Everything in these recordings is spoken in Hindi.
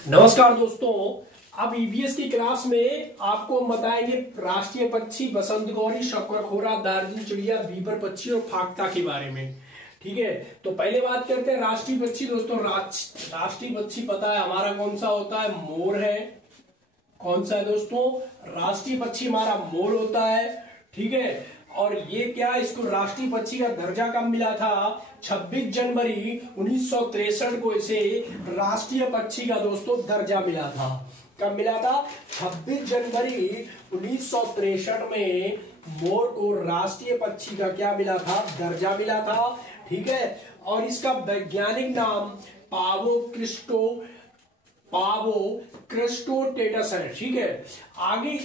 नमस्कार दोस्तों, अब ईवीएस की क्लास में आपको बताएंगे राष्ट्रीय पक्षी बसंत गौरी, शक्करखोरा, दार्जिलिंग चिड़िया, बीबर पक्षी और फाख्ता के बारे में। ठीक है, तो पहले बात करते हैं राष्ट्रीय पक्षी। दोस्तों राष्ट्रीय पक्षी पता है हमारा कौन सा होता है? मोर है। कौन सा है दोस्तों? राष्ट्रीय पक्षी हमारा मोर होता है। ठीक है, और ये क्या, इसको राष्ट्रीय पक्षी का दर्जा कब मिला था? 26 जनवरी 1963 को इसे राष्ट्रीय पक्षी का दोस्तों दर्जा मिला था। कब मिला था? 26 जनवरी 1963 में मोर को राष्ट्रीय पक्षी का क्या मिला था? दर्जा मिला था। ठीक है, और इसका वैज्ञानिक नाम पावो क्रिस्टोटेटस है। ठीक है, आगे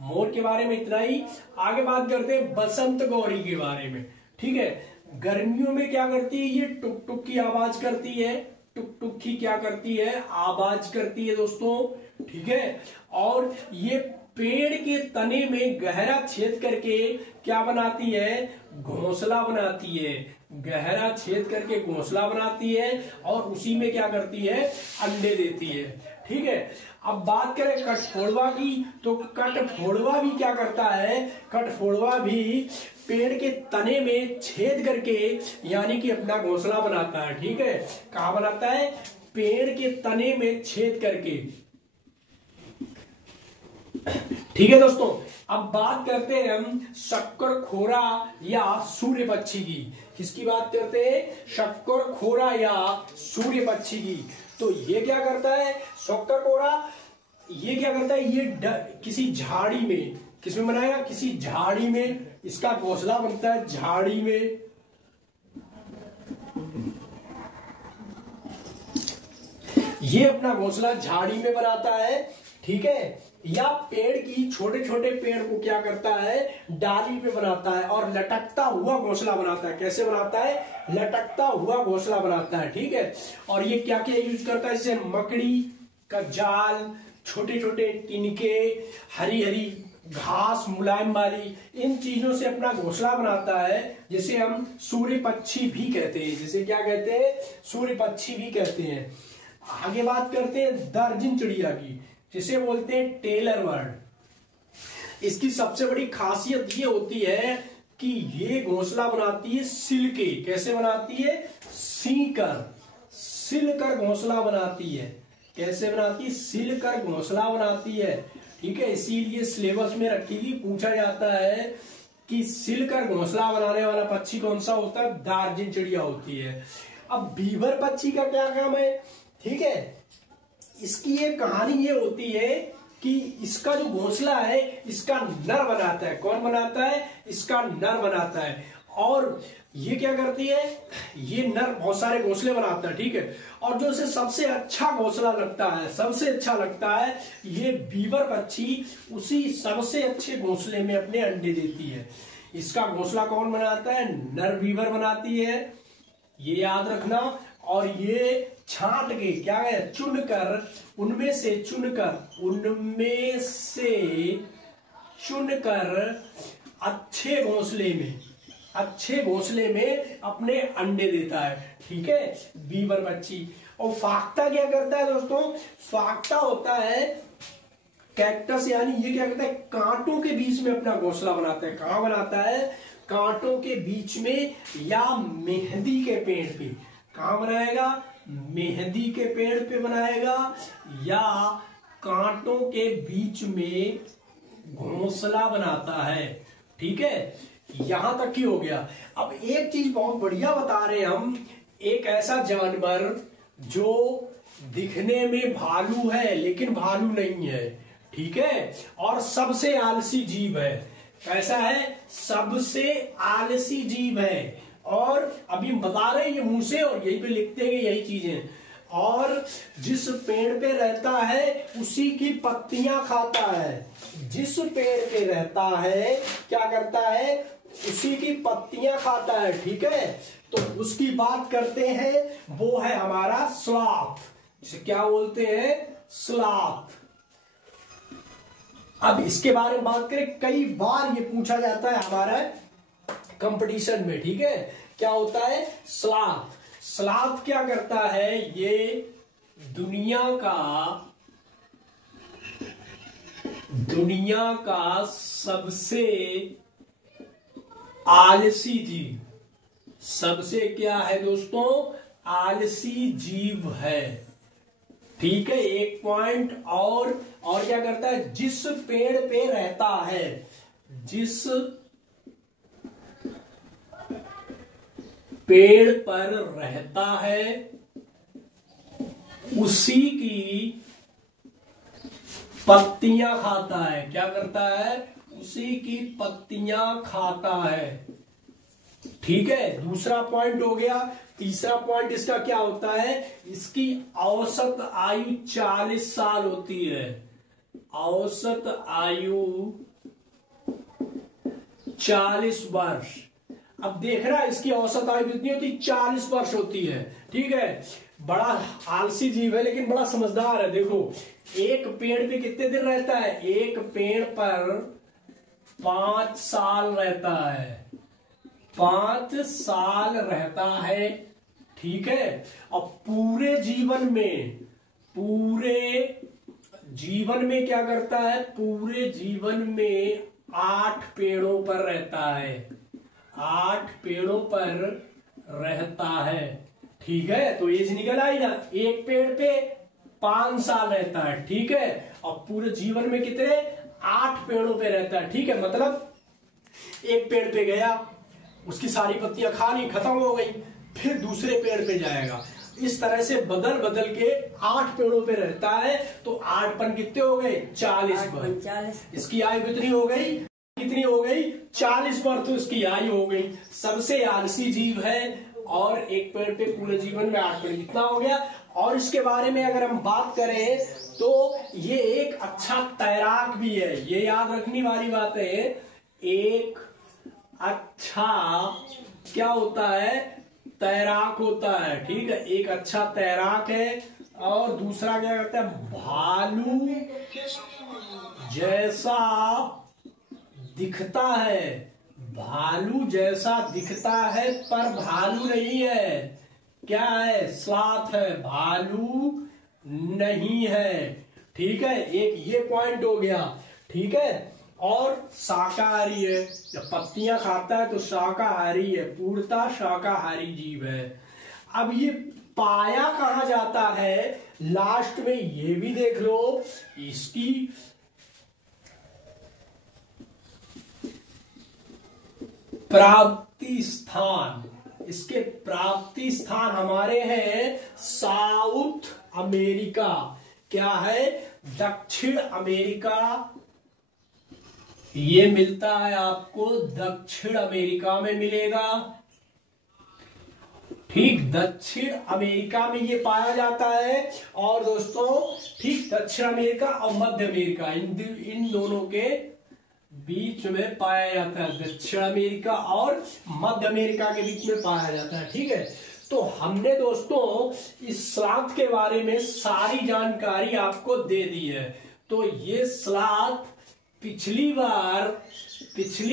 मोर के बारे में इतना ही। आगे बात करते हैं बसंत गौरी के बारे में। ठीक है, गर्मियों में क्या करती है? ये टुक टुक की आवाज करती है। टुक टुक की क्या करती है? आवाज करती है दोस्तों। ठीक है, और ये पेड़ के तने में गहरा छेद करके क्या बनाती है? घोंसला बनाती है। गहरा छेद करके घोंसला बनाती है और उसी में क्या करती है? अंडे देती है। ठीक है, अब बात करें कठफोड़वा की, तो कठफोड़वा भी क्या करता है? कठफोड़वा भी पेड़ के तने में छेद करके यानी कि अपना घोंसला बनाता है। ठीक है, कहाँ बनाता है? पेड़ के तने में छेद करके। ठीक है दोस्तों, अब बात करते हैं हम शक्करखोरा या सूर्य पक्षी की। किसकी बात करते हैं? शक्करखोरा या सूर्य पक्षी की। तो ये क्या करता है? शक्करखोरा ये क्या करता है? ये किसी झाड़ी में, किसमें बनाएगा? किसी झाड़ी में इसका घोंसला बनता है। झाड़ी में ये अपना घोंसला झाड़ी में बनाता है। ठीक है, या पेड़ की छोटे छोटे पेड़ को क्या करता है? डाली पे बनाता है और लटकता हुआ घोंसला बनाता है। कैसे बनाता है? लटकता हुआ घोंसला बनाता है। ठीक है, और ये क्या क्या यूज करता है? जैसे मकड़ी का जाल, छोटे छोटे तिनके, हरी हरी घास मुलायम वाली, इन चीजों से अपना घोंसला बनाता है, जिसे हम सूर्य पक्षी भी कहते हैं। जिसे क्या कहते हैं? सूर्य पक्षी भी कहते हैं। आगे बात करते हैं दार्जिलिंग चिड़िया की, जिसे बोलते हैं टेलर बर्ड। इसकी सबसे बड़ी खासियत ये होती है कि ये घोंसला बनाती है सिल के। कैसे बनाती है? सिल कर घोंसला बनाती है। कैसे बनाती है? सिल कर घोंसला बनाती है। ठीक है, इसीलिए सिलेबस में रखी हुई पूछा जाता है कि सिल कर घोंसला बनाने वाला पक्षी कौन सा होता है? दार्जिलिंग चिड़िया होती है। अब बीबर पक्षी का क्या काम है? ठीक है, इसकी एक कहानी ये होती है कि इसका जो घोंसला है इसका नर बनाता है। कौन बनाता है? इसका नर बनाता है। और ये क्या करती है? ये नर बहुत सारे घोंसले बनाता है। ठीक है, और जो इसे सबसे अच्छा घोंसला लगता है, सबसे अच्छा लगता है, ये बीबर पक्षी उसी सबसे अच्छे घोंसले में अपने अंडे देती है। इसका घोंसला कौन बनाता है? नर बीबर बनाती है, ये याद रखना। और ये छांट के क्या है? चुनकर अच्छे घोंसले में अपने अंडे देता है। ठीक है, बीबर पक्षी। और फाख्ता क्या करता है दोस्तों? फाख्ता होता है कैक्टस, यानी ये क्या करता है? कांटों के बीच में अपना घोंसला बनाता है। कहां बनाता है? कांटों के बीच में या मेहंदी के पेड़ पे। कहां बनाएगा? मेहंदी के पेड़ पे बनाएगा या कांटों के बीच में घोंसला बनाता है। ठीक है, यहां तक ही हो गया। अब एक चीज बहुत बढ़िया बता रहे हैं हम, एक ऐसा जानवर जो दिखने में भालू है लेकिन भालू नहीं है। ठीक है, और सबसे आलसी जीव है। कैसा है? सबसे आलसी जीव है। और अभी बता रहे हैं ये मुंह से, और यहीं पे लिखते हैं यही चीजें। और जिस पेड़ पे रहता है उसी की पत्तियां खाता है। जिस पेड़ पे रहता है क्या करता है? उसी की पत्तियां खाता है। ठीक है, तो उसकी बात करते हैं, वो है हमारा स्लॉथ। जिसे क्या बोलते हैं? स्लॉथ। अब इसके बारे में बात करें, कई बार ये पूछा जाता है हमारा कंपटीशन में। ठीक है, क्या होता है? स्लॉथ। स्लॉथ क्या करता है? ये दुनिया का सबसे आलसी जीव, सबसे क्या है दोस्तों, आलसी जीव है। ठीक है, एक पॉइंट और क्या करता है, जिस पेड़ पे रहता है, जिस पेड़ पर रहता है उसी की पत्तियां खाता है। क्या करता है, उसी की पत्तियां खाता है। ठीक है, दूसरा पॉइंट हो गया। तीसरा पॉइंट इसका क्या होता है, इसकी औसत आयु 40 साल होती है। औसत आयु 40 वर्ष। अब देख रहा है, इसकी औसत आयु कितनी होती है, 40 वर्ष होती है। ठीक है, बड़ा आलसी जीव है लेकिन बड़ा समझदार है। देखो, एक पेड़ पे कितने दिन रहता है, एक पेड़ पर 5 साल रहता है, 5 साल रहता है। ठीक है, और पूरे जीवन में क्या करता है, पूरे जीवन में 8 पेड़ों पर रहता है, 8 पेड़ों पर रहता है। ठीक है, तो एज निकल आई ना, एक पेड़ पे 5 साल रहता है। ठीक है, और पूरे जीवन में कितने, 8 पेड़ों पे रहता है। ठीक है, मतलब एक पेड़ पे गया, उसकी सारी पत्तियां खा ली, खत्म हो गई, फिर दूसरे पेड़ पे जाएगा। इस तरह से बदल बदल के 8 पेड़ों पे रहता है। तो 8 पन कितने हो गए, 40। इसकी आयु कितनी हो गई, 40 वर्ष तो इसकी आयु हो गई। सबसे आलसी जीव है और एक पेड़ पे पूरे जीवन में 8 पेड़, इतना हो गया। और इसके बारे में अगर हम बात करें तो ये एक अच्छा तैराक भी है। ये याद रखने वाली बात है, एक अच्छा क्या होता है, तैराक होता है। ठीक है, एक अच्छा तैराक है। और दूसरा क्या करता है, भालू जैसा दिखता है, भालू जैसा दिखता है पर भालू नहीं है। क्या है, स्लॉथ है, भालू नहीं है। ठीक है, एक ये पॉइंट हो गया। ठीक है, और शाकाहारी है, जब पत्तियां खाता है तो शाकाहारी है, पूर्णतः शाकाहारी जीव है। अब ये पाया कहां जाता है, लास्ट में ये भी देख लो, इसकी प्राप्ति स्थान, इसके प्राप्ति स्थान हमारे हैं साउथ अमेरिका। क्या है, दक्षिण अमेरिका। ये मिलता है आपको दक्षिण अमेरिका में मिलेगा। ठीक, दक्षिण अमेरिका में ये पाया जाता है। और दोस्तों, ठीक दक्षिण अमेरिका और मध्य अमेरिका, इन दोनों के बीच में पाया जाता है। दक्षिण अमेरिका और मध्य अमेरिका के बीच में पाया जाता है। ठीक है, तो हमने दोस्तों इस स्लॉथ के बारे में सारी जानकारी आपको दे दी है। तो ये स्लॉथ पिछली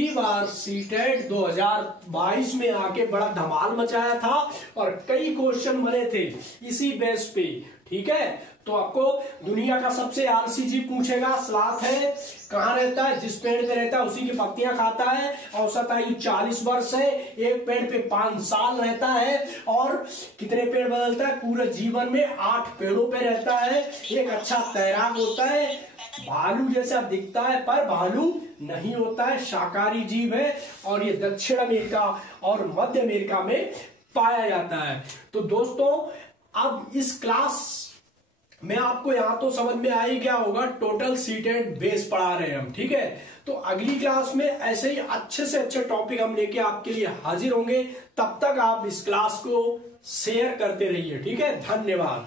बार सीटेट 2022 में आके बड़ा धमाल मचाया था और कई क्वेश्चन बने थे इसी बेस पे। ठीक है, तो आपको दुनिया का सबसे आलसी जीव पूछेगा, स्लॉथ है, कहां रहता है, जिस पेड़ पे रहता है उसी की पत्तियां खाता है, औसत आयु 40 वर्ष है, एक पेड़ पे 5 साल रहता है, और कितने पेड़ बदलता है, पूरे जीवन में 8 पेड़ों पे रहता है, एक अच्छा तैराक होता है, भालू जैसा दिखता है पर भालू नहीं होता है, शाकाहारी जीव है, और ये दक्षिण अमेरिका और मध्य अमेरिका में पाया जाता है। तो दोस्तों, अब इस क्लास में आपको यहां तो समझ में आ ही गया होगा, टोटल सीटेट बेस पढ़ा रहे हैं हम। ठीक है, तो अगली क्लास में ऐसे ही अच्छे से अच्छे टॉपिक हम लेके आपके लिए हाजिर होंगे। तब तक आप इस क्लास को शेयर करते रहिए। ठीक है, धन्यवाद।